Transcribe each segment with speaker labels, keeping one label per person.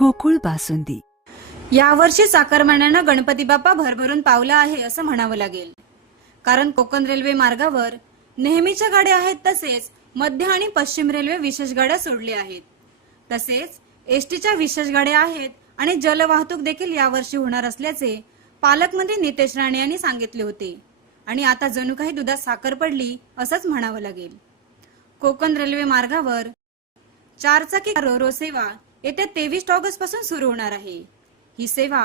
Speaker 1: गोकुळ बासुंदी.
Speaker 2: यावर्षी चाकरमान्यानं गणपती बाप्पा भरभरून पावला आहे असं म्हणावं लागेल. कारण कोकण रेल्वे मार्गावर नेहमीच्या गाड्या आहेत तसेच मध्य आणि पश्चिम रेल्वे विशेष गाड्या सोडल्या आहेत. तसेच एसटीच्या विशेष गाड्या आहेत आणि जलवाहतूक देखील यावर्षी होणार असल्याचे पालकमंत्री नितेश राणे यांनी सांगितले होते. आणि आता जणू काही दुधात साखर पडली असंच म्हणावं लागेल. कोकण रेल्वे मार्गावर चारचाकी रोरो सेवा येत्या तेवीस ऑगस्टपासून सुरू होणार आहे. ही सेवा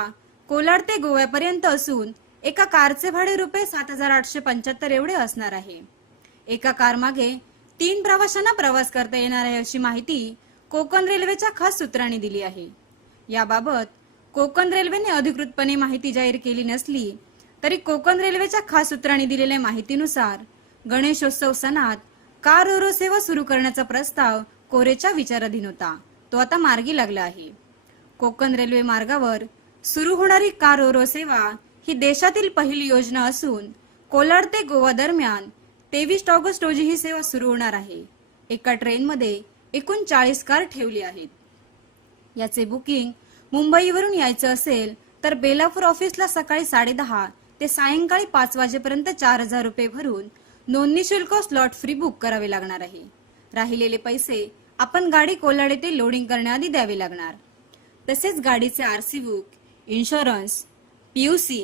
Speaker 2: कोलाड ते गोव्यापर्यंत असून एका कारचे भाडे रुपये सात हजार आठशे पंच्याहत्तर एवढे असणार आहे. एका कार मागे तीन प्रवाशांना प्रवास करता येणार आहे अशी माहिती कोकण रेल्वेच्या खास सूत्रांनी दिली आहे. याबाबत कोकण रेल्वेने अधिकृतपणे माहिती जाहीर केली नसली तरी कोकण रेल्वेच्या खास सूत्रांनी दिलेल्या माहितीनुसार गणेशोत्सव सणात कार रोरो सेवा सुरू करण्याचा प्रस्ताव कोरेच्या विचाराधीन होता. तो आता मार्गी लागला आहे. कोकण रेल्वे मार्गावर सुरू होणारी कार रोरो सेवा ही देशातील पहिली योजना असून कोलाड ते गोवा दरम्यान तेवीस ऑगस्ट रोजी ही सेवा सुरू होणार आहे. एका ट्रेनमध्ये एकूण चाळीस कार ठेवली आहेत. याचे बुकिंग मुंबईवरून यायचं असेल तर बेलापूर ऑफिसला सकाळी साडेदहा ते सायंकाळी पाच वाजेपर्यंत चार हजार रुपये भरून नोंदणी शुल्क स्लॉट फ्री बुक करावे लागणार आहे. राहिलेले पैसे आपण गाडी कोलाड येथे लोडिंग करण्याआधी द्यावे लागणार. तसेच गाडीचे R C book insurance P U C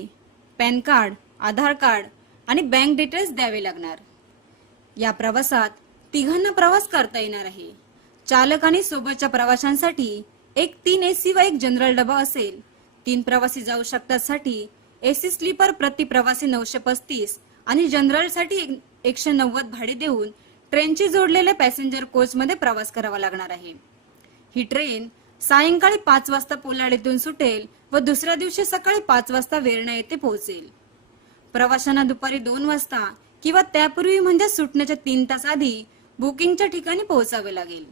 Speaker 2: PAN card Aadhaar card आणि बँक डिटेल्स द्यावे लागणार. या प्रवासात तिघांना प्रवास करता येणार आहे. चालक आणि सोबतच्या प्रवाशांसाठी एक तीन एसी व एक जनरल डबा असेल. तीन प्रवासी जाऊ शकतात साठी एसी स्लीपर प्रति प्रवासी नऊशे पस्तीस आणि जनरलसाठी एकशे नव्वद भाडे देऊन ट्रेनची जोडलेल्या पॅसेंजर कोचमध्ये प्रवास करावा लागणार आहे. ही ट्रेन सायंकाळी पाच वाजता पोलाड सुटेल व दुसऱ्या दिवशी सकाळी पाच वाजता वेर्णा येथे पोहोचेल. प्रवाशांना दुपारी दोन वाजता किंवा त्यापूर्वी म्हणजे सुटण्याच्या तीन तास आधी बुकिंगच्या ठिकाणी पोहोचावे लागेल.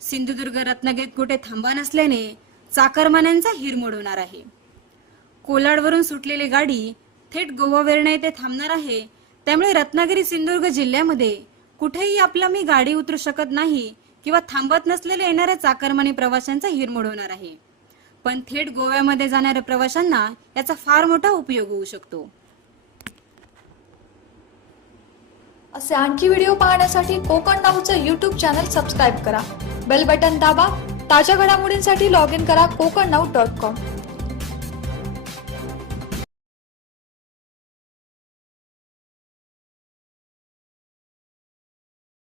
Speaker 2: सिंधुदुर्ग रत्नागिरीत कुठे थांबा नसल्याने चाकरमान्यांचा हिरमोड होणार आहे. कोलाडवरून सुटलेली गाडी थेट गोवा वेर्णा येथे थांबणार आहे त्यामुळे रत्नागिरी सिंधुदुर्ग जिल्ह्यामध्ये कुठेही आपला मी गाडी उतरू शकत नाही किंवा थांबत नसलेले येणाऱ्या चाकरमानी प्रवाशांचा हिरमोड होणार आहे. पण थेट गोव्यामध्ये जाणाऱ्या प्रवाशांना याचा फार मोठा उपयोग होऊ शकतो.
Speaker 3: असे आणखी व्हिडिओ पाहण्यासाठी कोकण नाऊचं यूट्यूब चॅनल सबस्क्राईब करा. बेल बटन दाबा. ताज्या घडामोडींसाठी लॉग इन करा कोकण नाऊ डॉट कॉम